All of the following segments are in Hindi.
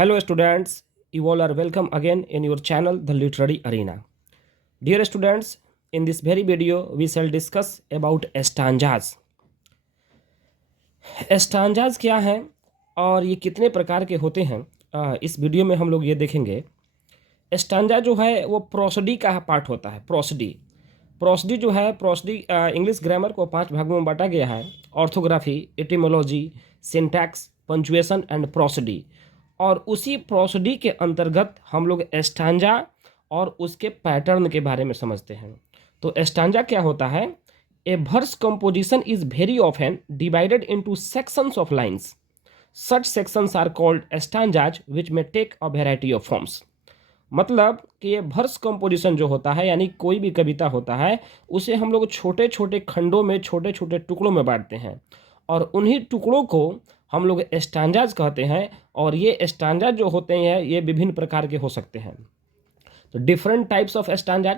Hello students, you all are welcome again in your channel The Literary Arena. Dear students, in this very video we shall discuss about stanzas. Stanzas क्या हैं और ये कितने प्रकार के होते हैं, इस वीडियो में हम लोग ये देखेंगे। स्टांजा जो है वो प्रोसडी का पार्ट होता है। प्रोसडी जो है, प्रोसडी इंग्लिश ग्रामर को 5 भागों में बांटा गया है: orthography, etymology, syntax, punctuation and prosody. और उसी प्रोसडी के अंतर्गत हम लोग स्टांजा और उसके पैटर्न के बारे में समझते हैं। तो स्टांजा क्या होता है? A verse composition is very often divided into sections of lines. Such sections are called stanzas which may take a variety of forms. मतलब कि ये वर्स कंपोजिशन जो होता है, यानी कोई भी कविता होता है, उसे हम लोग छोटे छोटे खंडों में, छोटे छोटे टुकड़ों में बांटते हैं और उन्हीं टुकड़ों को हम लोग स्टांजाज कहते हैं। और ये स्टांजाज जो होते हैं ये विभिन्न प्रकार के हो सकते हैं। तो डिफरेंट टाइप्स ऑफ स्टांजाज,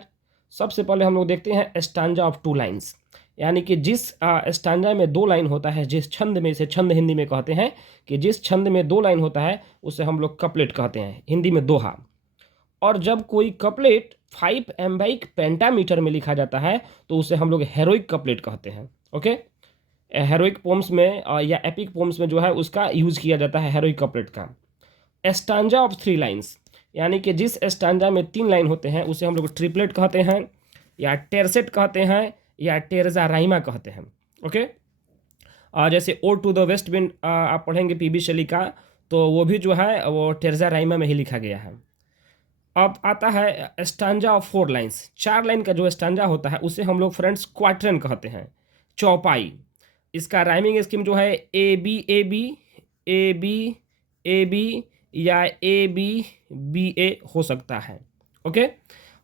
सबसे पहले हम लोग देखते हैं स्टांजा ऑफ 2 लाइन्स, यानी कि जिस स्टांजा में 2 लाइन होता है, जिस छंद में, से छंद हिंदी में कहते हैं कि जिस छंद में 2 लाइन होता है उसे हम लोग कपलेट कहते हैं, हिंदी में दोहा। और जब कोई कपलेट 5 एम्बाइक पेंटामीटर में लिखा जाता है तो उसे हम लोग हेरोइक कपलेट कहते हैं। ओके, हेरोइक पोम्स में या एपिक पोम्स में जो है उसका यूज किया जाता है हेरोइक कपलेट का। स्टांजा ऑफ 3 लाइन्स, यानी कि जिस स्टांजा में 3 लाइन होते हैं उसे हम लोग ट्रिपलेट कहते हैं, या टेरसेट कहते हैं, या टेरजा राइमा कहते हैं। ओके, जैसे ode to the West Wind आप पढ़ेंगे पीबी शैली का, तो वो भी जो है वो टेरजा राइमा में ही लिखा गया है। अब आता है स्टांजा ऑफ 4 लाइन्स। 4 लाइन का जो स्टांजा होता है उसे हम लोग फ्रेंड्स क्वार्टरन कहते हैं, चौपाई। इसका राइमिंग स्कीम जो है A B A B A B A B या ए बी बी ए हो सकता है। ओके,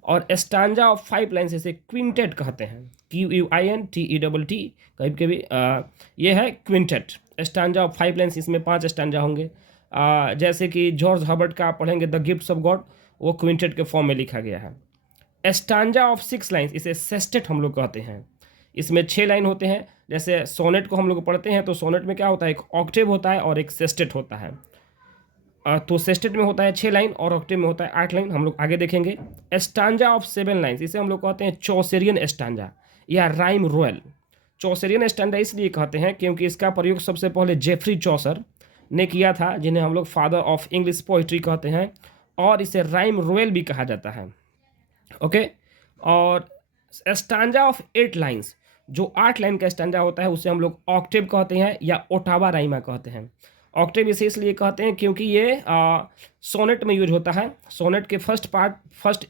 और स्टांजा ऑफ 5 लाइन्स इसे क्विंटेट कहते हैं, QUINTET, कभी कभी ये है क्विंटेट। स्टांजा ऑफ 5 लाइन्स, इसमें 5 स्टांजा होंगे। जैसे कि जॉर्ज हर्बर्ट का आप पढ़ेंगे द गिफ्ट्स ऑफ गॉड, वो क्विंटेट के फॉर्म में लिखा गया है। स्टांजा ऑफ 6 लाइन्स इसे सेस्टेट हम लोग कहते हैं। इसमें 6 लाइन होते हैं। जैसे सोनेट को हम लोग पढ़ते हैं तो सोनेट में क्या होता है, एक ऑक्टेव होता है और एक सेस्टेट होता है। तो सेस्टेट में होता है 6 लाइन और ऑक्टेव में होता है 8 लाइन, हम लोग आगे देखेंगे। स्टांजा ऑफ 7 लाइन्स इसे हम लोग कहते हैं चौसेरियन स्टांजा या राइम रोयल। चौसेरियन स्टांजा इसलिए कहते हैं क्योंकि इसका प्रयोग सबसे पहले जेफरी चौसर ने किया था, जिन्हें हम लोग फादर ऑफ इंग्लिश पोइट्री कहते हैं, और इसे राइम रोयल भी कहा जाता है। ओके, और स्टांजा ऑफ 8 लाइन्स, जो 8 लाइन का स्टांजा होता है उसे हम लोग ऑक्टेव कहते हैं या ओटावा राइमा कहते हैं। ऑक्टेव इसे इसलिए कहते हैं क्योंकि ये सोनेट में यूज होता है। सोनेट के फर्स्ट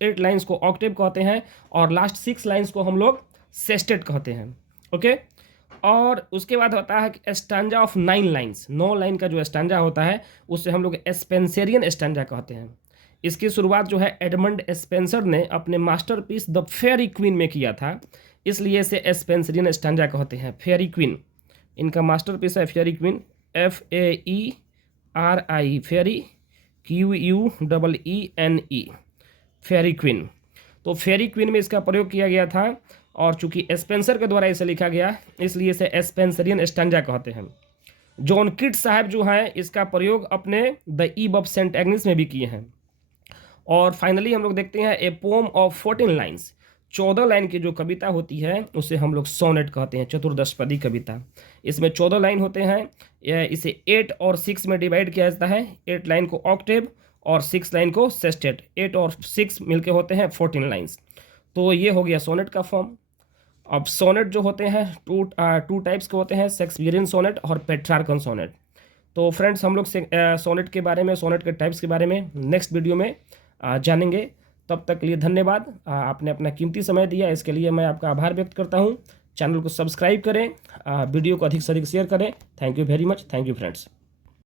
8 लाइन्स को ऑक्टेव कहते हैं और लास्ट 6 लाइन्स को हम लोग सेस्टेट कहते हैं। ओके, और उसके बाद होता है स्टांजा ऑफ 9 लाइन्स। 9 लाइन का जो स्टांजा होता है उसे हम लोग स्पेंसरियन स्टांजा कहते हैं। इसकी शुरुआत जो है एडमंड स्पेंसर ने अपने मास्टरपीस द फेयरी क्वीन में किया था, इसलिए इसे स्पेंसरियन स्टांजा कहते हैं। फेयरी क्वीन इनका मास्टरपीस है, fairy queen, FAERI, fairy, QUEENE, fairy queen. तो फेयरी क्वीन में इसका प्रयोग किया गया था और चूंकि स्पेंसर के द्वारा इसे लिखा गया इसलिए इसे स्पेंसरियन स्टांजा कहते हैं। जॉन किट्स साहब जो हैं इसका प्रयोग अपने the Eve of Saint Agnes में भी किए हैं। और फाइनली हम लोग देखते हैं ए पोम ऑफ 14 लाइन्स। 14 लाइन की जो कविता होती है उसे हम लोग सोनेट कहते हैं, चतुर्दशपदी कविता। इसमें 14 लाइन होते हैं। इसे 8 और 6 में डिवाइड किया जाता है। 8 लाइन को ऑक्टेव और 6 लाइन को सेस्टेट। 8 और 6 मिलके होते हैं 14 लाइन्स। तो ये हो गया सोनेट का फॉर्म। अब सोनेट जो होते हैं टू टाइप्स के होते हैं, शेक्सपियरियन सोनेट और पेट्रार्कन सोनेट। तो फ्रेंड्स हम लोग सोनेट के बारे में, सोनेट के टाइप्स के बारे में नेक्स्ट वीडियो में जानेंगे। तब तक के लिए धन्यवाद। आपने अपना कीमती समय दिया, इसके लिए मैं आपका आभार व्यक्त करता हूं। चैनल को सब्सक्राइब करें, वीडियो को अधिक से अधिक शेयर करें। Thank you very much. Thank you friends.